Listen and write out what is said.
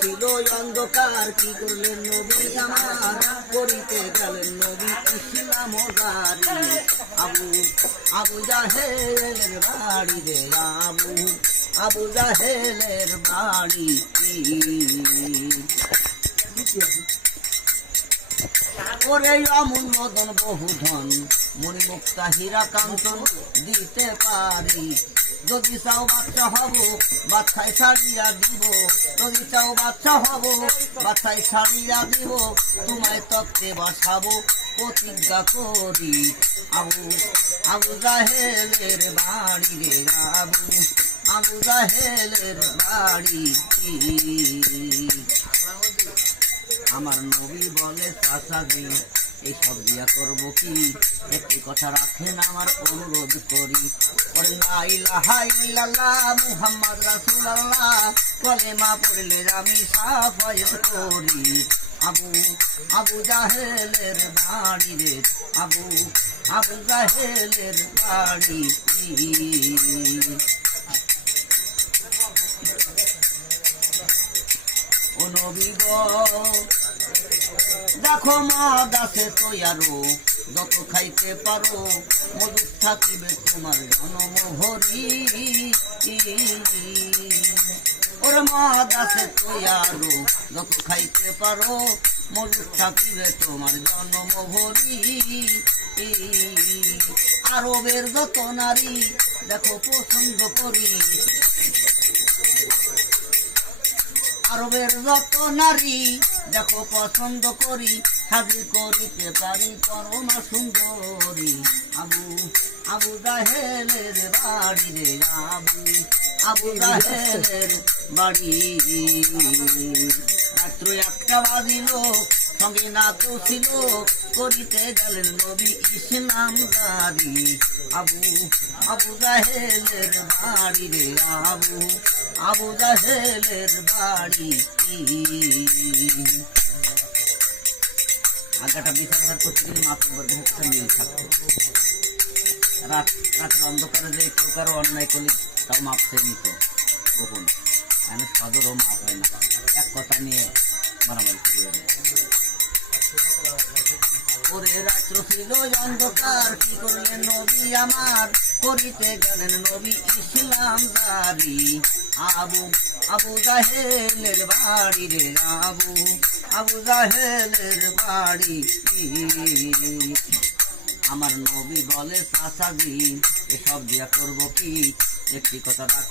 ছিল অন্ধকার, কি করলেন নবী আমার, করিতে গেলেন নবী ইসলাম জারি। আবু জাহেলের বাড়ি রে, আবু জাহেলের বাড়ি। ওরে অমূল মদন বহুধন, মণিমুক্তা হীরা কাঞ্চন দিতে পারি। যদি চাও বাচ্চা হব, বাচ্চায় ছাড়িয়া দিব। যদি চাও বাচ্চা হব, বাচ্চায় ছাড়িয়া দিব। তোমায় তত্ত্বে বসাবো প্রতিজ্ঞা করি। আবু জাহেলের বাড়ি রে, আবু জাহেলের বাড়ি। আমার নবী বলে চাচাজি, এই সব দিয়া করবো কি, একটি কথা রাখেন আমার অনুরোধ করি। লা ইলাহা ইল্লাল্লাহ মুহাম্মদ রাসূলুল্লাহ, কলেমা পড়লে আমি সাফায়াত করি। আবু জাহেলের বাড়ি রে, আবু জাহেলের বাড়ি। ও নবী গো, দেখো মদ আছে তৈয়ারো, যত খাইতে পারো মধু থাকিবে তোমার জনম ভরি। ওর মদ আছে তৈয়ারো, যত খাইতে পারো মধু থাকিবে তোমার জনম ভরি। আরবের যত নারী দেখো পছন্দ করি, আরবের যত নারী দেখো পছন্দ করি। হাজির করিতে পারি পরমা সুন্দরী। আবু জাহেলের বাড়ি রে, আবু জাহেলের বাড়ি। রাত্র 1টা বাজিল, সঙ্গে না তো ছিল, করিতে গেলেন নবী ইসলাম জারি। আবু জাহেলের বাড়ি রে, আবু জাহেলের বাড়ি। আগাটা বিচার করতে গেলে মাত্র ভোক্তা মিল থাকতো। রাতের অন্ধকারে যে কেউ কারো অন্যায় করলে তাও মাপ চেয়ে নিত গোপন, আমি সদরও মাপ হয় না, এক কথা নিয়ে মারামারি শুরু হয়ে যায়। ওরে রাত্র ছিল অন্ধকার, কি করলেন নবী আমার, করিতে গেলেন নবী ইসলাম জারি। আবু জাহেলের বাড়ি রে, আবু জাহেলের বাড়ি। আমার নবী বলে চাচাজি, এসব দিয়া করবো কি, একটি কথা রাখ।